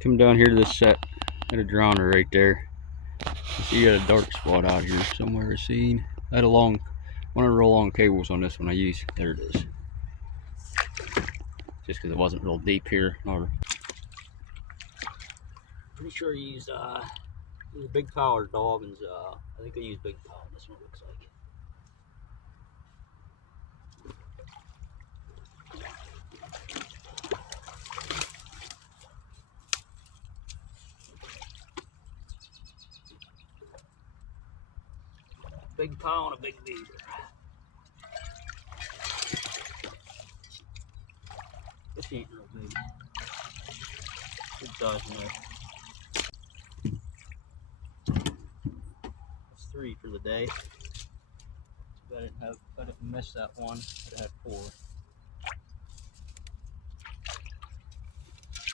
Come down here to this set at a drowner right there. You got a dark spot out here somewhere seen. I had one of the roll on cables on this one I used. There it is. Just because it wasn't real deep here. Pretty sure I used a big power Dobbins. I think I used big power. This one looks like. Big power and a big beaver. This ain't real big. Good size enough. That's 3 for the day. Too bad I didn't missed that one. I'd have had 4.